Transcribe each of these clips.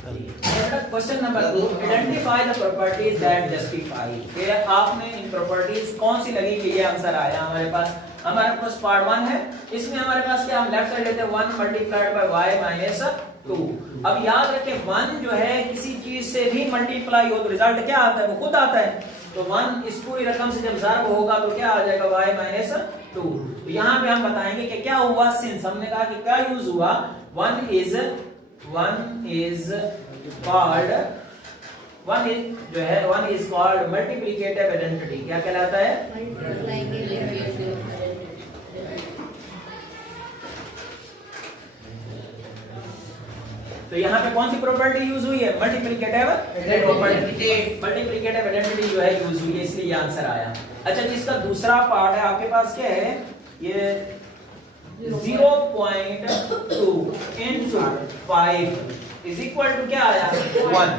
Question number 2, identify the properties that justify. ये आपने इन properties कौन सी लगी कि ये आंसर आया हमारे पास पार्ट 1 है। इसमें हमारे पास क्या, हम लेफ्ट साइड लेते हैं 1 मल्टीप्लाइड बाय y माइनस 2। अब याद रखें 1 जो है किसी चीज से भी मल्टीप्लाई हो तो रिजल्ट क्या आता है, वो खुद आता है। तो 1 इस पूरी रकम से जब ज़र्ब होगा तो क्या आ जाएगा y माइनस 2। तो यहाँ पे हम बताएंगे कि क्या हुआ, सिंस हमने कहा कि क्या यूज हुआ, 1 इज कॉल्ड मल्टीप्लिकेटिव आइडेंटिटी। क्या कहलाता है? तो यहाँ पे कौन सी प्रॉपर्टी यूज हुई है? मल्टीप्लिकेटिव आइडेंटिटी जो है यूज हुई है, इसलिए ये आंसर आया। अच्छा, जिसका दूसरा पार्ट है आपके पास क्या है, ये 0.2 into 5 इज इक्वल टू क्या आया? 1।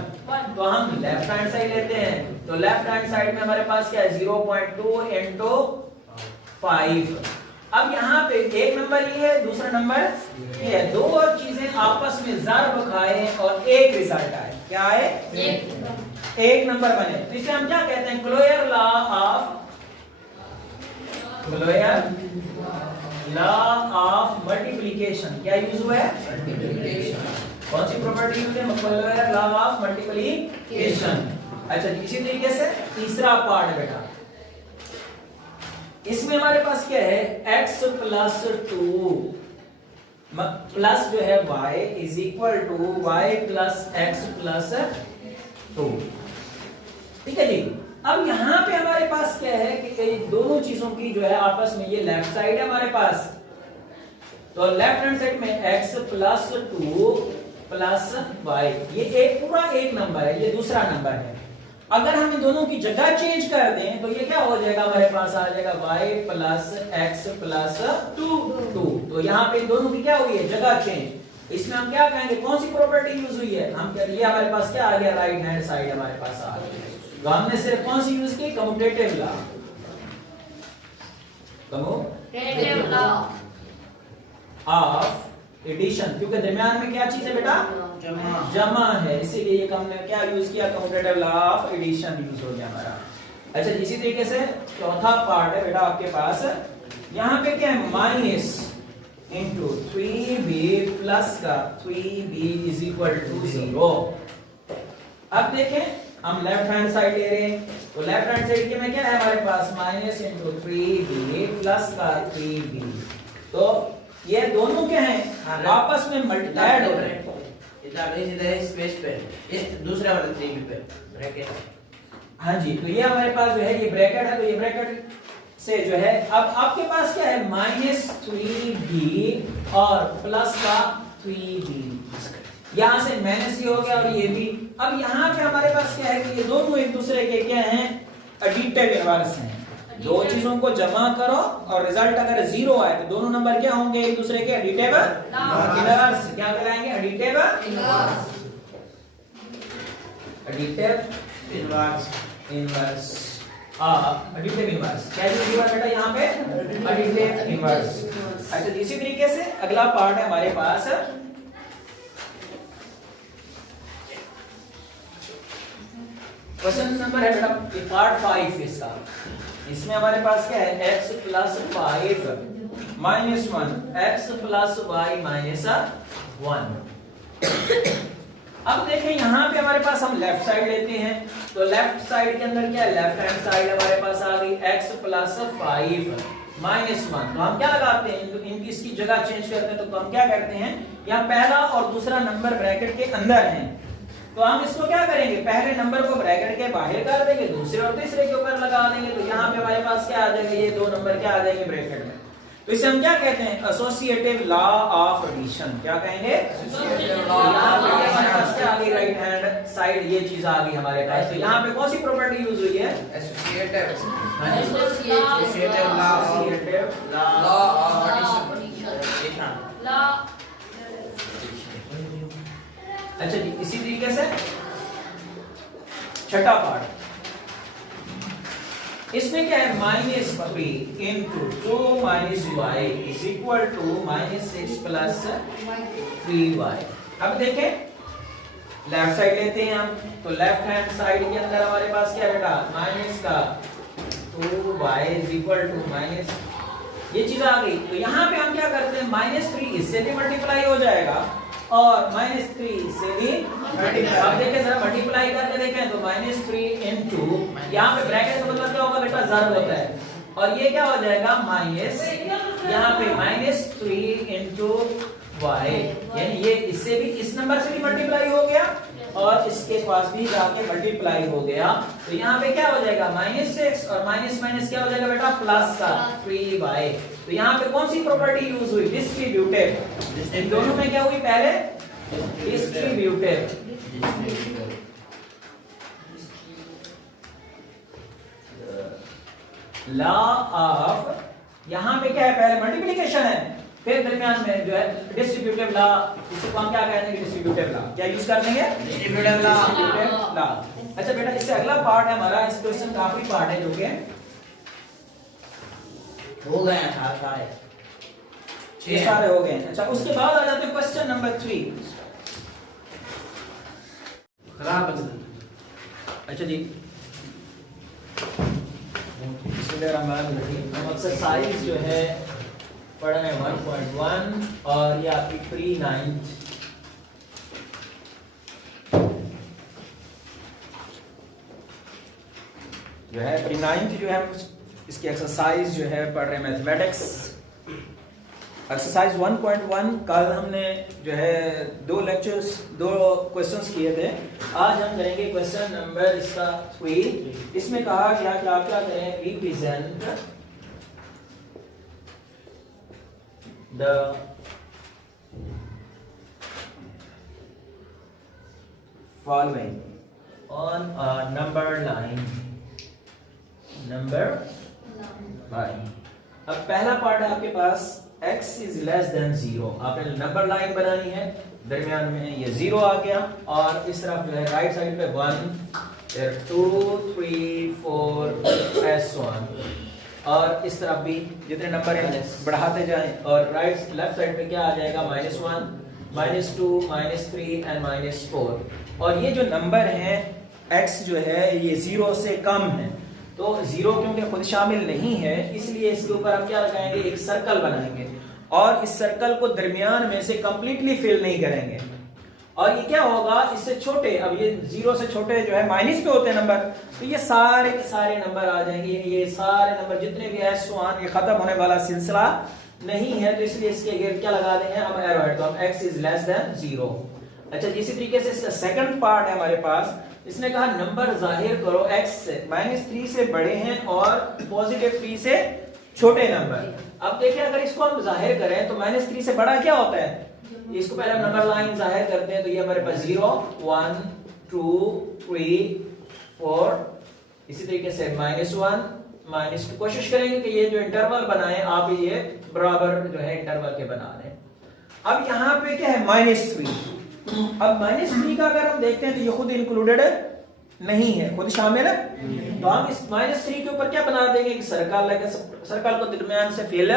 तो हम लेफ्ट हैंड साइड लेते हैं, तो लेफ्ट हैंड साइड में हमारे पास क्या है? 0.2 into 5। अब यहाँ पे एक नंबर ये है, दूसरा नंबर ये है, दो और चीजें आपस में ज़र्ब खाए और एक रिजल्ट आए। क्या आए? एक नंबर बने। तो इसे हम क्या कहते हैं? Closure law of multiplication. क्या यूज हुआ है? मल्टीप्लिकेशन। कौन सी प्रॉपर्टी यूज है? Closure law of multiplication. अच्छा, इसी तरीके से तीसरा पार्ट बेटा, इसमें हमारे पास क्या है? x प्लस 2 प्लस जो है y is equal to y plus x plus 2। ठीक है जी। अब यहाँ पे हमारे पास क्या है कि दोनों चीजों की जो है आपस में, ये लेफ्ट साइड है हमारे पास, तो लेफ्ट हैंड साइड में x प्लस 2 प्लस y, ये एक पूरा एक नंबर है, ये दूसरा नंबर है। अगर हम इन दोनों की जगह चेंज कर दें तो ये क्या हो जाएगा? हमारे पास आ जाएगा y प्लस x प्लस 2। तो यहाँ पे इन दोनों की क्या हुई है? जगह चेंज। इसमें हम क्या कहेंगे? कौन सी प्रॉपर्टी यूज हुई है? हम कह, ये हमारे पास क्या आ गया? राइट हैंड साइड हमारे पास आ गया। तो हमने सिर्फ कौन सी यूज की? कम्यूटेटिव लॉ ऑफ एडिशन, क्योंकि दरमियान में क्या चीज है बेटा? जमा है, इसीलिए ये हमने क्या यूज किया? Commutative law of addition use हो गया हमारा। अच्छा, इसी तरीके से चौथा पार्ट है बेटा आपके पास, यहाँ पे क्या है? माइनस इंटू 3b प्लस का 3b इज इक्वल टू 0। अब देखें, हम लेफ्ट हैंड साइड ले रहे हैं, तो लेफ्ट हैंड साइड के में क्या है हमारे पास? माइनस इंटू 3b प्लस का 3b। तो ये दोनों क्या है? आपस में मल्टीप्लाई हो रहे हैं। इधर स्पेस पे, इस दूसरे वाले 3b पे ब्रैकेट। हाँ जी, तो ये हमारे पास जो है ये ब्रैकेट है, तो ये ब्रैकेट से जो है अब आपके पास क्या है? माइनस 3b और प्लस का 3b। यहां से माइनस ही हो गया और ये भी। अब यहाँ पे हमारे पास क्या है कि ये दोनों एक दूसरे के क्या हैं? एडिटिव इनवर्स हैं। दो चीजों को जमा करो और रिजल्ट अगर 0 आए तो दोनों नंबर क्या होंगे? एक दूसरे के एडिटिव इनवर्स। क्या कहलाएंगे? Additive inverse. Additive inverse additive inverse. क्या यूज हुआ बेटा यहाँ पे? एडिटिव इनवर्स। अच्छा, इसी तरीके से अगला पार्ट है हमारे पास, क्वेश्चन नंबर है बेटा पार्ट 5 इसका। इसमें हमारे पास क्या है? x plus 5 minus 1 x plus y minus 1। अब देखें यहाँ पे हमारे पास हम लेफ्ट साइड लेते हैं, तो लेफ्ट साइड के अंदर क्या है? लेफ्ट हैंड साइड हमारे पास आ गई x प्लस 5 माइनस 1। तो हम क्या लगाते हैं? तो इनकी इसकी जगह चेंज करते हैं, तो हम क्या करते हैं? यहाँ पहला और दूसरा नंबर ब्रैकेट के अंदर है, तो हम इसको क्या करेंगे? पहले नंबर को ब्रैकेट के बाहर कर देंगे, दूसरे और तीसरे के ऊपर लगा देंगे, तो यहाँ पे हमारे पास क्या आ जाएगा? ये दो नंबर क्या आ जाएंगे ब्रैकेट में। तो इसे हम क्या कहते हैं? Associative law of addition. क्या कहेंगे? यहाँ पे हमारे पास क्या आ गई? राइट हैंड साइड ये चीज आ गई हमारे पास। तो यहाँ पे कौन सी प्रॉपर्टी यूज हुई है? Associative law of addition. अच्छा जी, इसी तरीके से छठा पार्ट, इसमें क्या है? Minus 3 into 2 minus y is equal to minus 6 plus 3y। अब देखें लेफ्ट साइड लेते हैं हम, तो लेफ्ट हैंड साइड के अंदर हमारे पास क्या है बेटा, माइनस का 2y is equal to minus, ये चीज आ गई। तो यहाँ पे हम क्या करते हैं, -3 इससे भी मल्टीप्लाई हो जाएगा और -3 से भी मल्टीप्लाई। अब देखें जरा मल्टीप्लाई करके देखें तो -3 इनटू, यहाँ पे ब्रैकेट का मतलब क्या होगा बेटा, ज़र्ब होता है, और ये क्या हो जाएगा माइनस, यहाँ पे -3 इनटू y, यानी ये इससे भी, इस नंबर से भी मल्टीप्लाई हो गया और इसके पास भी जाके मल्टीप्लाई हो गया। तो यहाँ पे क्या हो जाएगा -6 और माइनस माइनस क्या हो जाएगा बेटा, प्लस का 3y। तो यहाँ पे कौन सी प्रॉपर्टी यूज हुई, डिस्ट्रीब्यूटिव। इन दोनों में क्या हुई, पहले डिस्ट्रीब्यूटिव, लॉ ऑफ, यहाँ पे क्या है, पहले मल्टीप्लिकेशन है, फिर दरमियान में जो है डिस्ट्रीब्यूटिव लॉ, इसको हम क्या कहते हैं, डिस्ट्रीब्यूटिव लॉ। क्या यूज कर देंगे, डिस्ट्रीब्यूटिव लॉ। अच्छा बेटा, इससे अगला पार्ट है हमारा, इस क्वेश्चन का आखिरी पार्ट है जो कि हो गया था सारे, ये सारे हो गए। अच्छा उसके बाद आ जाते हैं क्वेश्चन नंबर 3। खराब। अच्छा जी, हम एक्सरसाइज जो है पढ़ रहे हैं 1.1 और ये आपकी प्री 9th जो है, प्री 9th जो है इसकी एक्सरसाइज जो है पढ़ रहे हैं मैथमेटिक्स। एक्सरसाइज 1.1 कल हमने जो है 2 क्वेश्चंस किए थे। आज हम करेंगे क्वेश्चन नंबर इसका 3। इसमें कहा गया कि आप क्या करें, represent the following on a number line, number line. अब पहला पार्ट है आपके पास x इज लेस देन 0, आपने नंबर लाइन बनानी है, दरमियान में ये 0 आ गया और इस तरफ जो है राइट साइड पे 1, फिर 2, 3, 4, S1 और इस तरफ भी जितने नंबर हैं बढ़ाते जाएं और राइट लेफ्ट साइड पे क्या आ जाएगा, -1, -2, -3 एंड -4। और ये जो नंबर हैं x जो है ये 0 से कम है, तो 0 क्योंकि खुद शामिल नहीं है इसलिए इसके ऊपर हम क्या लगाएंगे, एक सर्कल बनाएंगे और इस सर्कल को दरमियान में से कंप्लीटली फिल नहीं करेंगे। और ये क्या होगा, इससे छोटे, अब ये 0 से छोटे जो है माइनस पे होते हैं नंबर, तो ये सारे के सारे नंबर आ जाएंगे, ये सारे नंबर जितने भी है सुहान, ये खत्म होने वाला सिलसिला नहीं है, तो इसलिए इसके आगे क्या लगा देंगे हम, एरो हेड, तो हम x इज लेस देन 0। अच्छा इसी तरीके से इसका सेकंड पार्ट है हमारे पास, इसने कहा नंबर जाहिर करो x से -3 से बड़े हैं और +3 से छोटे नंबर। अब देखिए अगर इसको हम जाहिर करें तो -3 से बड़ा क्या होता है, इसको पहले हम नंबर लाइन जाहिर करते हैं, तो ये हमारे पास 0, 1, 2, 3, 4, इसी तरीके से -1, -2। कोशिश करेंगे कि ये जो इंटरवल बनाए आप ये बराबर जो है इंटरवल के बना लें। अब यहाँ पे क्या है, -3। अब -3 का अगर हम देखते हैं तो ये खुद इंक्लूडेड नहीं है, खुद शामिल है, तो हम इस -3 के ऊपर क्या बना देंगे कि सर्कल लगे, सर्कल को दरमियान से फिल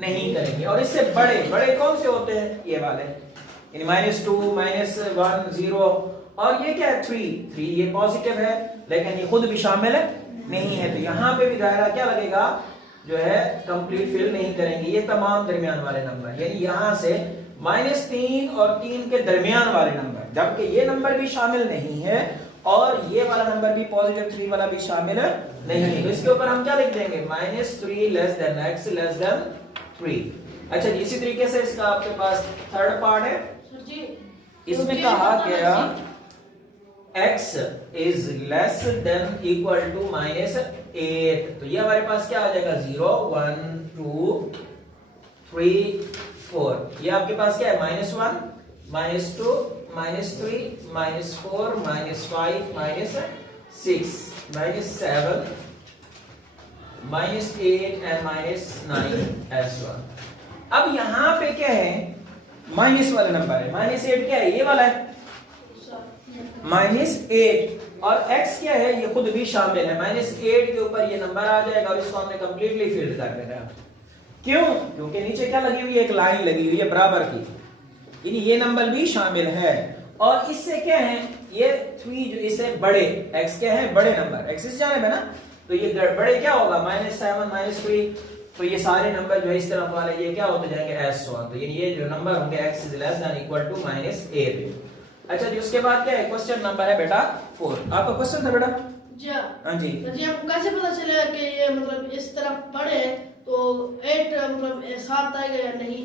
नहीं करेंगे। और इससे बड़े बड़े कौन से होते हैं, ये वाले, यानी -2, -1, 0 और ये क्या है 3 ये पॉजिटिव है लेकिन ये खुद भी शामिल नहीं है, तो यहाँ पे भी दायरा क्या लगेगा, जो है कंप्लीट फिल नहीं करेंगे ये तमाम दरमियान वाले नंबर, यानी यहाँ से -3 और 3 के दरमियान वाले नंबर, जबकि ये नंबर भी शामिल नहीं है और ये वाला नंबर भी +3 वाला भी शामिल नहीं है, तो इसके ऊपर हम क्या लिख देंगे, -3 less than x less than 3। अच्छा इसी तरीके से इसका आपके पास थर्ड पार्ट है, इसमें कहा गया x is less than equal to -8, तो ये हमारे पास क्या आ जाएगा, 0, 1, 2, 3, 4। ये आपके पास क्या है, -1, -2, -3, -4, -5, -6, -7, -8 एंड -9 S1। अब यहाँ पे क्या है, माइनस वाला नंबर है, -8 क्या है, ये वाला है -8 और x क्या है, ये खुद भी शामिल है, -8 के ऊपर ये नंबर आ जाएगा और इसको हमने कंप्लीटली फिल कर देना है। क्यों, क्योंकि नीचे क्या लगी हुई है, एक लाइन लगी हुई है बराबर की, यानी ये नंबर भी शामिल है और इससे क्या है, ये 3 जो इससे बड़े x क्या है, बड़े नंबर x इस जाने में ना, तो ये बड़े क्या होगा -7 -3, तो ये सारे नंबर जो है इस तरफ वाले ये क्या होते जाएंगे s1, तो ये जो नंबर होंगे x is less than equal to -a। अच्छा जी, उसके बाद क्या है, क्वेश्चन नंबर है बेटा 4। आपका क्वेश्चन था बेटा? जी हाँ जी। तो जी आपको कैसे पता चलेगा कि ये मतलब इस तरफ बढ़े तो 8 मतलब 7 आएगा या नहीं?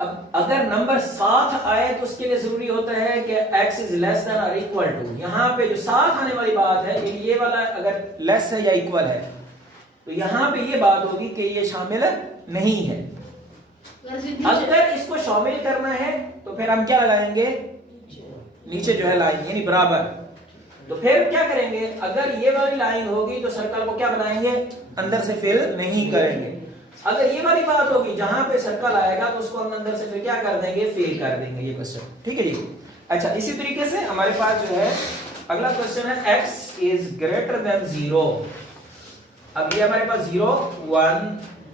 अब अगर नंबर 7 आए तो उसके लिए जरूरी होता है कि x इज लेस देन और इक्वल टू, यहाँ पे जो 7 आने वाली बात है ये वाला अगर लेस है या इक्वल है तो यहाँ पे ये बात होगी कि ये शामिल नहीं है। अगर इसको शामिल करना है तो फिर हम क्या लगाएंगे, नीचे जो है लाइन यानी बराबर, तो फिर क्या करेंगे, अगर ये वाली लाइन होगी तो सर्कल को क्या बनाएंगे, अंदर से फिल नहीं करेंगे। अगर ये वाली बात होगी जहां पे सर्कल आएगा तो उसको हम अंदर से फिर क्या कर देंगे, फिल कर देंगे ये क्वेश्चन, ठीक है जी। अच्छा, इसी तरीके से हमारे पास जो है अगला क्वेश्चन है x इज ग्रेटर देन 0। अब ये हमारे पास 0 1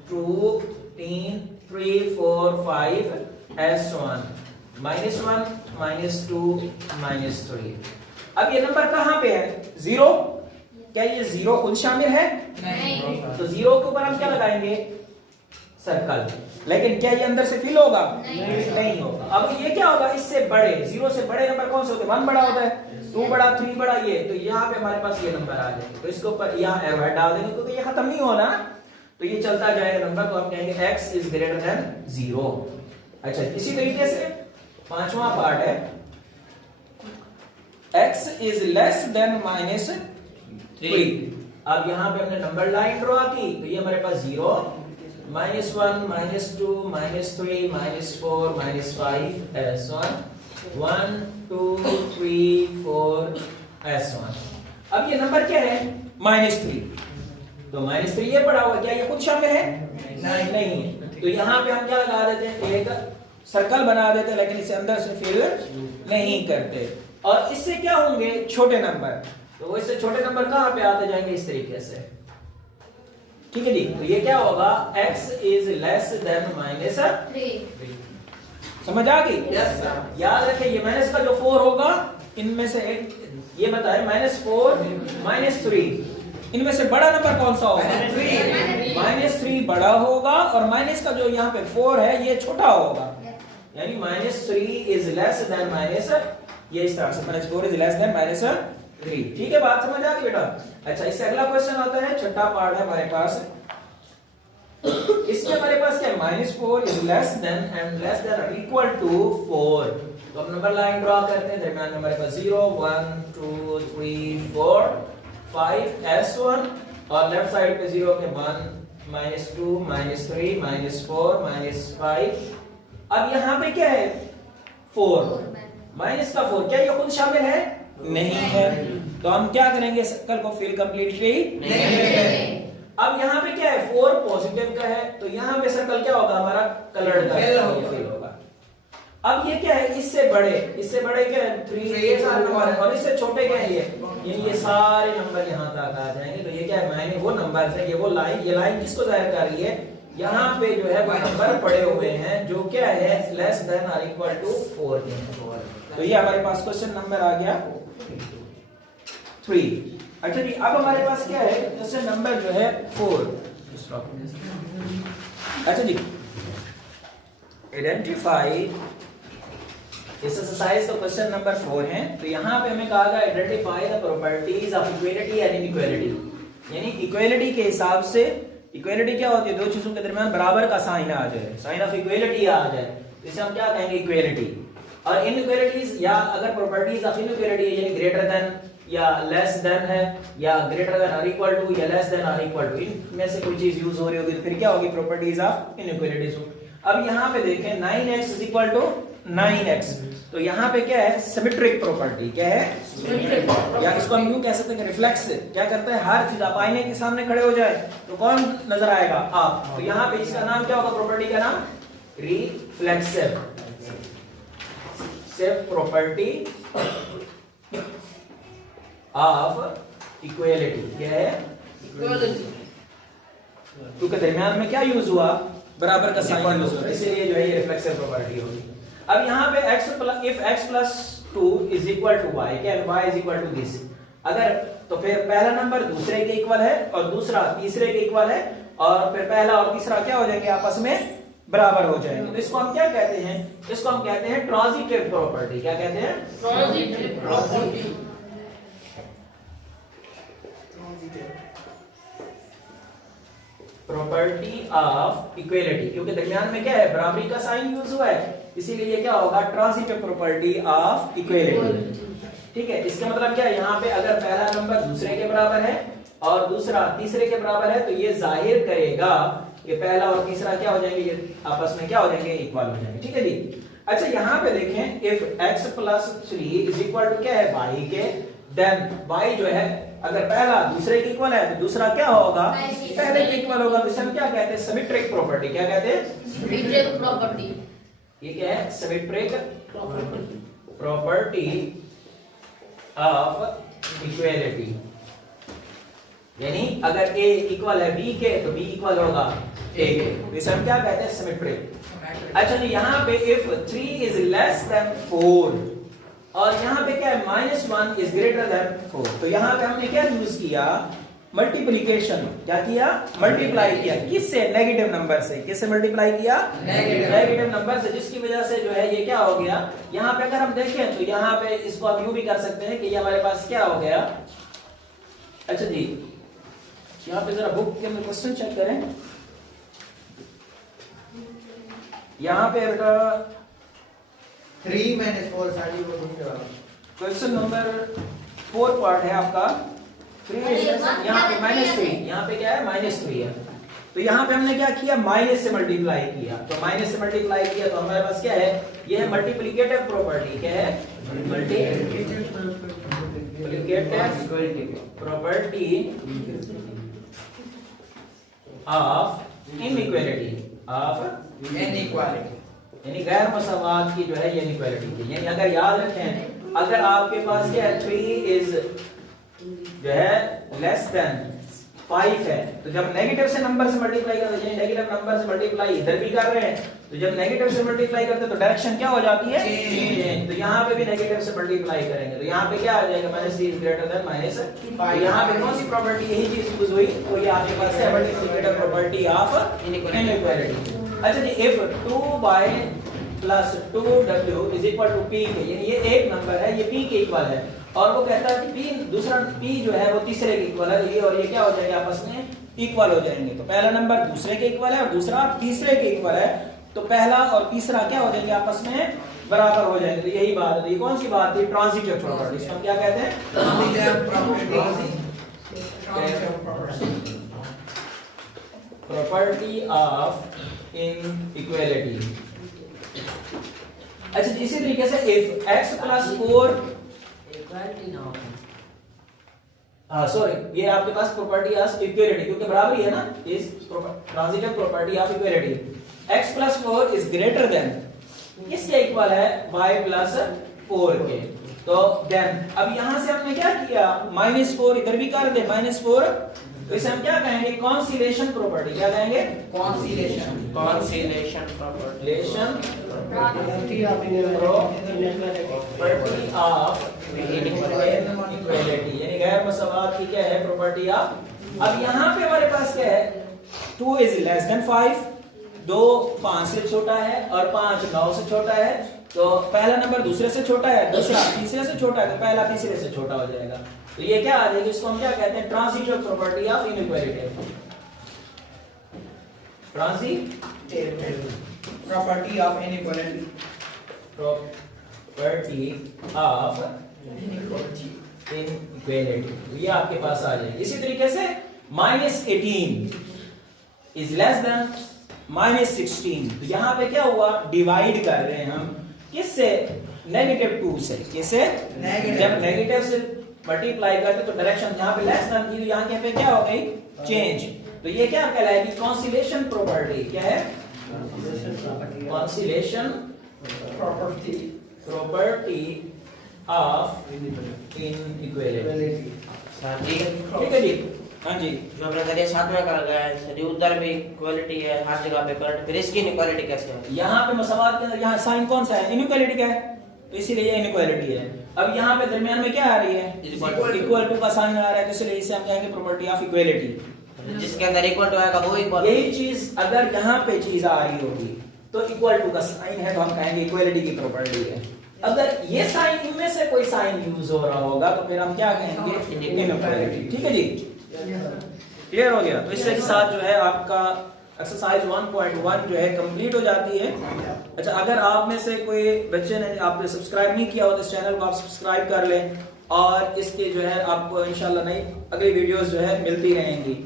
2 3 3 4 5 s1 -1 -2 -3। अब ये नंबर कहां पे है, 0, क्या ये 0 खुद शामिल है? नहीं। तो 0 के ऊपर हम क्या लगाएंगे, सर्कल, लेकिन क्या ये अंदर से फिल होगा? नहीं होगा। अब ये क्या होगा, इससे बड़े 0 से बड़े नंबर कौन से होते हैं, 1 बड़ा होता है, 2 बड़ा, 3 बड़ा, ये तो यहाँ पे हमारे पास ये नंबर आ जाएगा, तो इसके ऊपर यहाँ एरो हेड डाल देंगे क्योंकि ये खत्म नहीं होना, तो ये चलता जाएगा नंबर, तो हम कहेंगे x इज ग्रेटर देन 0। अच्छा, इसी तरीके से पांचवा पार्ट है x इज लेस देन -3। अब यहाँ पे हमने नंबर लाइन ड्रॉ की, तो ये हमारे पास 0 -1 -2 -3 -4 -5 s1 1 2 3 4 s1। अब ये नंबर क्या है, -3, तो -3 ये पड़ा हुआ, क्या ये खुद शामिल है? नहीं है। तो यहाँ पे हम क्या लगा देते हैं, एक सर्कल बना देते हैं, लेकिन इसे अंदर से फिल नहीं करते। और इससे क्या होंगे, छोटे नंबर, तो इससे छोटे नंबर कहां पे आते जाएंगे, इस तरीके से, ठीक है जी। तो ये क्या होगा, x इज लेस देन -3। समझ आ गई? Yes sir. याद रखें, ये माइनस का जो 4 होगा इनमें से एक, ये बताए -4 -3, इनमें से बड़ा नंबर कौन सा होगा, -3 बड़ा होगा, और माइनस का जो यहाँ पे 4 है ये छोटा होगा, यानी -3 इज लेस देन ये इस तरह से -4 इज लेस देन -3। ठीक है, बात समझ आ गई बेटा? अच्छा, इससे अगला क्वेश्चन आता है, छठा पार्ट है हमारे पास, इसमें हमारे पास क्या है, -4 is less then and less than और इक्वल टू 4। तो हम नंबर लाइन ड्रॉ करते हैं, दरमियान में हमारे पास 0 1 2 3 4 5 s1, और लेफ्ट साइड पे 0 के 1 -2 -3 -4 -5। अब यहाँ पे क्या है, 4 माइनस का 4, क्या ये खुद शामिल है? नहीं है। तो हम क्या करेंगे, सर्कल को फिल कंप्लीटली नहीं करेंगे। अब यहाँ पे क्या है, 4 पॉजिटिव का है, तो यहाँ पे सर्कल क्या होगा हमारा, कलर्ड का फिल होगा। अब ये क्या है, इससे बड़े क्या है, 3 ये सारे नंबर है, और इससे छोटे क्या है, ये सारे नंबर यहाँ तक आ जाएंगे। तो ये क्या है, मैंने वो नंबर है, ये लाइन किसको जाहिर कर रही है, यहाँ पे जो है वो नंबर पड़े हुए हैं जो क्या है, लेस देन और इक्वल टू 4 के हैं। तो ये हमारे पास क्वेश्चन नंबर आ गया 3। अच्छा जी, अब हमारे पास क्या है, क्वेश्चन नंबर जो है 4। अच्छा जी, आइडेंटिफाई, इस एक्सरसाइज का क्वेश्चन नंबर 4 है। तो यहाँ पे हमें कहा गया identify the properties of equality and inequality, यानी इक्वालिटी के हिसाब से, इक्वालिटी क्या होती है, दो चीजों के दरमियान बराबर का साइन आ जाए, साइन ऑफ इक्वालिटी आ जाए, तो इसे हम क्या कहेंगे, इक्वालिटी। और इनइक्वालिटीज या अगर प्रॉपर्टीज ऑफ इनइक्वालिटी यानी ग्रेटर देन या लेस देन है, या ग्रेटर देन और इक्वल टू, या लेस देन और इक्वल टू, इनमें से कोई चीज यूज हो रही होगी तो फिर क्या होगी, प्रॉपर्टीज ऑफ इनइक्वालिटीज। अब यहाँ पे देखें 9x is equal to 9x, तो यहाँ पे क्या है, सिमेट्रिक प्रॉपर्टी, क्या है, या इसको हम यूं कह सकते हैं रिफ्लेक्स, क्या करता है, हर चीज, आप आईने के सामने खड़े हो जाए तो कौन नजर आएगा, आप। तो यहाँ पे इसका नाम क्या होगा, प्रॉपर्टी का नाम रिफ्लेक्सिव प्रॉपर्टी ऑफ इक्वालिटी, क्या है, क्योंकि दरमियान में क्या यूज हुआ, बराबर का साइन यूज हुआ, इसलिए जो है ये रिफ्लेक्सिव प्रॉपर्टी होगी। अब यहाँ पे if x plus 2 is equal to y, क्या y is equal to this. अगर तो फिर पहला नंबर दूसरे के इक्वल है और दूसरा तीसरे के इक्वल है, और फिर पहला और तीसरा क्या हो जाएंगे, आपस में बराबर हो जाएंगे। तो इसको हम क्या कहते हैं, इसको हम कहते हैं ट्रांजिटिव प्रॉपर्टी। क्या कहते हैं? Transitive property. Property of equality, क्योंकि दरमियान में क्या है, बराबरी का साइन यूज हुआ है, इसीलिए ये क्या होगा, ट्रांजिटिव प्रॉपर्टी ऑफ इक्वलिटी। ठीक है, इसका मतलब क्या है, यहाँ पे अगर पहला नंबर दूसरे के बराबर है और दूसरा तीसरे के बराबर है, तो ये जाहिर करेगा कि पहला और तीसरा क्या हो जाएंगे, ये आपस में क्या हो जाएंगे, इक्वल हो जाएंगे। ठीक है जी। अच्छा यहाँ पे देखें, if x plus 3 is equal to क्या है, y के, देन y जो है अगर पहला दूसरे के इक्वल है तो दूसरा क्या होगा, पहले के इक्वल होगा। तो इसे हम क्या कहते हैं, सिमेट्रिक प्रॉपर्टी। क्या कहते हैं? Symmetric property. ये क्या है, symmetric property. Property of equality. यानी अगर a इक्वल है b के तो b इक्वल होगा a के, तो इसे हम क्या कहते हैं, सिमेट्रिक। अच्छा जी, यहाँ पे if 3 is less than 4 और यहाँ पे क्या है, -1 is greater than 4, तो यहाँ पे हमने क्या यूज किया, मल्टीप्लिकेशन। क्या किया, मल्टीप्लाई किया। किससे? नेगेटिव नंबर से। किससे मल्टीप्लाई किया? नेगेटिव नंबर से, जिसकी वजह से जो है ये क्या हो गया, यहाँ पे अगर हम देखें तो यहाँ पे इसको आप यूं भी कर सकते हैं कि ये हमारे पास क्या हो गया। अच्छा जी, यहाँ पे जरा बुक के अंदर क्वेश्चन चेक करें। यहाँ पे बेटा 3 - 4 सारी वो दूसरे वाला क्वेश्चन नंबर 4 पार्ट है आपका। 3 यहाँ पे -3, यहाँ पे क्या है, -3 है। तो यहाँ पे हमने क्या किया, माइनस से मल्टीप्लाई किया। तो माइनस से मल्टीप्लाई किया तो हमारे पास क्या है, ये है मल्टीप्लिकेटिव प्रॉपर्टी। क्या है? Multiplicative property of inequality, of inequality, यानी गैर मसावात की जो है ये इनइक्वालिटी की। यानी अगर याद रखें, अगर आपके पास क्या है, 3 इज जो है लेस देन 5 है, तो जब नेगेटिव से नंबर से मल्टीप्लाई करते हैं, नेगेटिव नंबर से मल्टीप्लाई इधर भी कर रहे हैं, तो जब नेगेटिव से मल्टीप्लाई करते हैं तो डायरेक्शन क्या हो जाती है, चेंज। तो यहाँ पे भी नेगेटिव से मल्टीप्लाई करेंगे तो यहाँ पे क्या आ जाएगा, -3 इज ग्रेटर देन -5। यहाँ पे कौन सी प्रॉपर्टी, यही चीज यूज हुई, तो ये आपके पास है मल्टीप्लिकेटिव प्रॉपर्टी ऑफ इनइक्वालिटी। अच्छा जी, if 2y plus 2w is equal to p के, यानी ये एक नंबर है, ये p के इक्वल है, और वो कहता है कि p दूसरा p जो है वो तीसरे के इक्वल है, तो ये और ये क्या हो जाएंगे, आपस में इक्वल हो जाएंगे। तो पहला नंबर दूसरे के इक्वल है और दूसरा तीसरे के इक्वल है, तो पहला और तीसरा क्या हो जाएंगे, आपस में बराबर हो जाएंगे। तो यही बात है। ये कौन सी बात थी, ट्रांजिटिव प्रॉपर्टी। इसको हम क्या कहते हैं, प्रॉपर्टी ऑफ इनइक्वालिटी। अच्छा, इसी तरीके से इफ x प्लस 4, सॉरी, ये आपके पास प्रॉपर्टी ऑफ इक्वालिटी, क्योंकि बराबरी है ना, is transitive property of equality. x plus 4 is greater than, किसके इक्वल है, y प्लस 4 के। तो देन अब यहां से हमने क्या किया, -4 इधर भी कर दे, -4, तो इसे हम क्या कहेंगे, कॉन्सिलेशन प्रॉपर्टी। क्या कहेंगे, कॉन्सिलेशन प्रॉपर्टी ऑफ इक्वालिटी, यानी गैर मसावात की क्या है, प्रॉपर्टी ऑफ। अब यहाँ पे हमारे पास क्या है, 2 इज लेस देन 5, 2 5 से छोटा है और 5 9 से छोटा है, तो पहला नंबर दूसरे से छोटा है, दूसरा तीसरे से छोटा है, तो पहला तीसरे से छोटा हो जाएगा। तो ये क्या आ जाएगी, इसको हम क्या कहते हैं, transitive property of inequality. Transitive property of inequality, property of inequality, ये आपके पास आ जाएगी। इसी तरीके से -18 इज लेस देन -16, तो यहाँ पे क्या हुआ, डिवाइड कर रहे हैं हम किससे, -2 से। किससे, जब नेगेटिव से मल्टीप्लाई करते तो डायरेक्शन यहाँ पे लेस देन थी, यहाँ पे क्या हो गई, चेंज। तो ये क्या कहलाएगी, कॉन्सिलेशन प्रॉपर्टी। क्या है, कॉन्सिलेशन प्रॉपर्टी ऑफ इनइक्वालिटी। ठीक है जी, हाँ जी। जो अपने करिए साथ में कर गया है, सर उधर भी इक्वालिटी है हर जगह पे, पर फिर इसकी इनइक्वालिटी कैसे है, यहाँ पे मसवात के अंदर यहाँ साइन कौन सा है, इनइक्वालिटी क्या है, तो इसीलिए ये इनइक्वालिटी है। अब यहाँ पे दरमियान में क्या आ रही है, इक्वल टू का साइन आ रहा है, तो इसलिए इसे हम कहेंगे प्रॉपर्टी ऑफ इक्वलिटी। जिसके अंदर इक्वल टू आएगा वो इक्वल। यही चीज अगर यहाँ पे चीज आ रही होगी तो इक्वल टू का साइन है तो हम कहेंगे इक्वलिटी की प्रॉपर्टी है। अगर ये साइन, इनमें से कोई साइन यूज हो रहा होगा तो फिर हम क्या कहेंगे, इनइक्वालिटी। ठीक है जी, क्लियर हो गया। तो इसके साथ जो है आपका एक्सरसाइज 1.1 जो है कंप्लीट हो जाती है। अच्छा, अगर आप में से कोई बच्चे ने आपने सब्सक्राइब नहीं किया हो तो इस चैनल को आप सब्सक्राइब कर लें, और इसके जो है आपको इंशाल्लाह नई अगली वीडियोस जो है मिलती रहेंगी।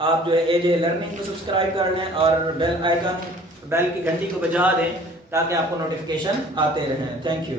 आप जो है एजे लर्निंग को सब्सक्राइब कर लें और बेल आइकन, बेल की घंटी को बजा दें ताकि आपको नोटिफिकेशन आते रहें। Thank you.